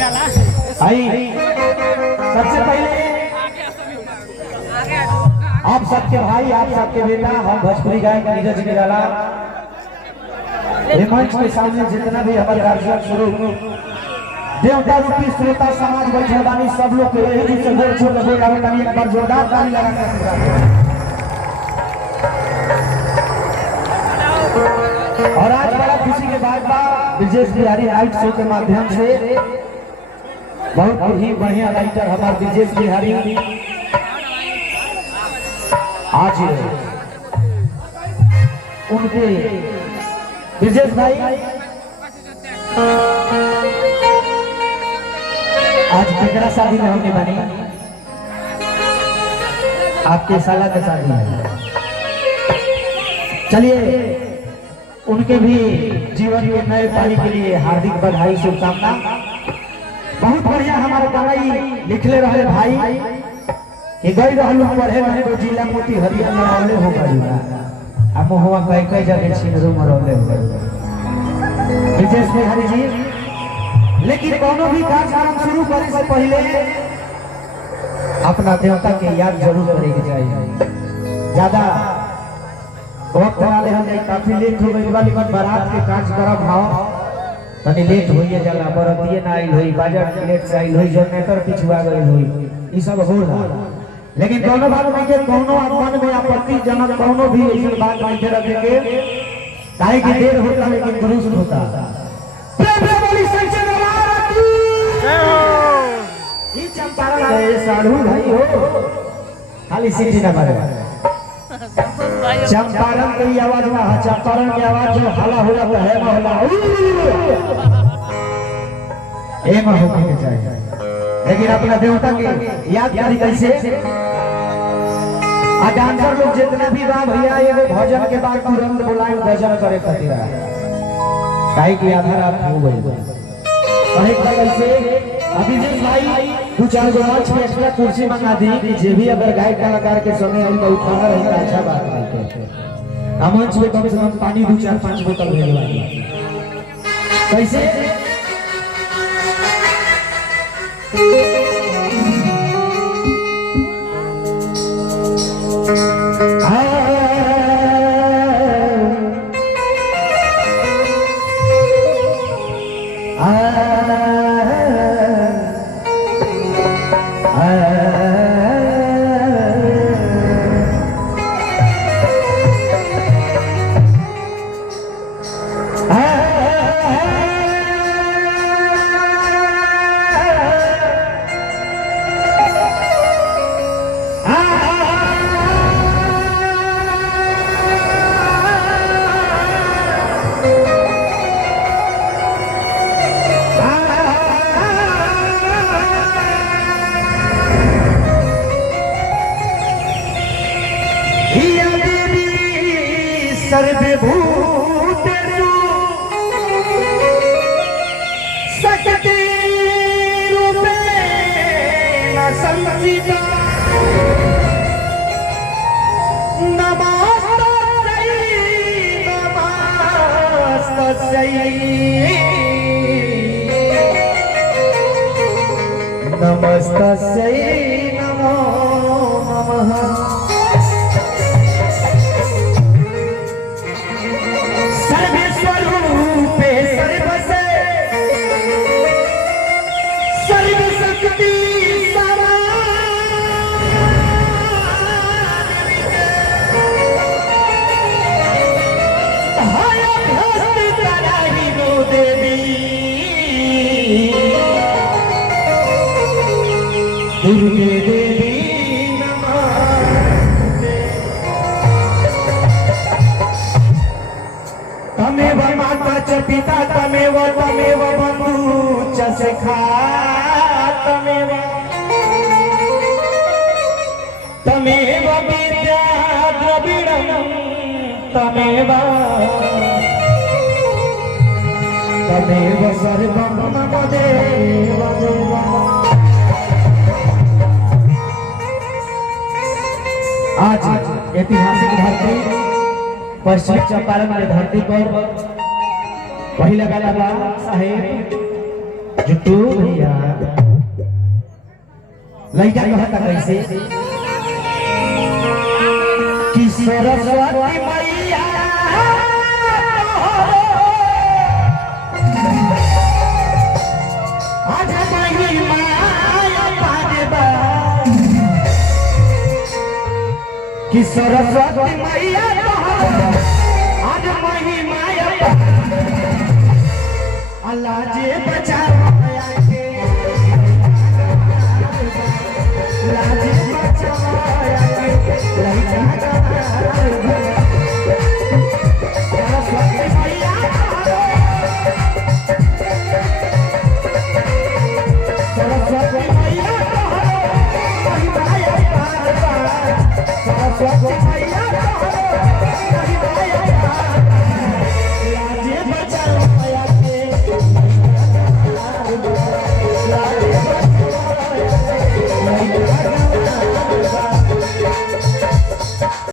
आई सबसे पहले आप सबके भाई, आप सबके बेटा, हम भोजपुरी गायक नीरज निराला मंच के सामने जितना भी हमारे कार्यक्रम शुरू देवता रूपी श्रोता समाज बैठे बानी, सब लोग के यही से गोल छोड़ लगे एक बार जोरदार ताली लगा कर। और आज बड़ा खुशी के बाद ब्रजेश बिहारी राइट शो के माध्यम से बहुत ही बढ़िया राइटर हमारे ब्रजेश बिहारी आज उनके ब्रजेश भाई आज केकरा शादी में होने बनी, आपके साला का शादी है। चलिए उनके भी जीवन के नए पारी के लिए हार्दिक बधाई, शुभकामना। बहुत बढ़िया हमारे दवाई लिखले रहे भाई कि गई रहलू पढ़े रहे तो जिला मोती हरिया में रहले हो गई अब हुआ कई कई जगह छिनरू मरौले हो गई ब्रजेश बिहारी जी। लेकिन कोनो भी कार्यक्रम शुरू करे से पहले अपना देवता के याद जरूर करे के चाहिए। ज्यादा वक्त वाले हम काफी लेट हो गई वाली बारात के कार्यक्रम भाव तनी लेट होइए जाला, बरतिए ना आइल होई, बाजार लेट से आइल होई, जनरेटर पिछुआ गइल होई, ई सब होला। लेकिन कोनो बात नहीं के कोनो मन में आपत्ति जनक कोनो भी ऐसी बात नहीं रखे के काहे की देर होता लेकिन दुरुस्त होता। प्रेम बोली संचय महाराज की जय हो। ई चंपारण है साधु भाई हो, खाली सीटी ना मारे। चंपारण की आवाज में, चंपारण की आवाज जो हला हो जाता है मोहल्ला ए में होने के चाहिए। लेकिन अपना देवता के याद करी कैसे आ डांसर लोग जितने भी बा भैया एगो भजन के बाद तुरंत बुलाए भजन करे खातिर काहे की आधा रात हो गई कहे कैसे। अभी जिस भाई दो चार गो मंच में एक्स्ट्रा कुर्सी मंगा दी कि जे भी अगर गायक कलाकार के समय हम तो उठाना रही तो अच्छा बात है। हम मंच में कम से कम पानी 2-4-5 बोतल भेजवाई कैसे। सर्वभूतेषु शक्ति रूपेण संस्थिता नमस्तस्यै नमस्तस्यै नमस्तस्यै नमो नमः। दुर्गे देवी नमस्ते। तमेव माता च पिता तमेव बंधु च सखा तमेव विद्या द्रविणं तमेव सर्वं मम देव देव। आज ऐतिहासिक धरती पश्चिम चंपारण वाली धरती पर वही लगा साहेब जुटू भैया लइका कहता कैसे कि सरस्वती मैया आज महिमा पादेबा कि सरस्वती मैया आज महिमा अल्लाह जे बचा लाजे बचाया के लइका सरस्वती मैया सरस्वती मैया महिमा सरस्वती मैया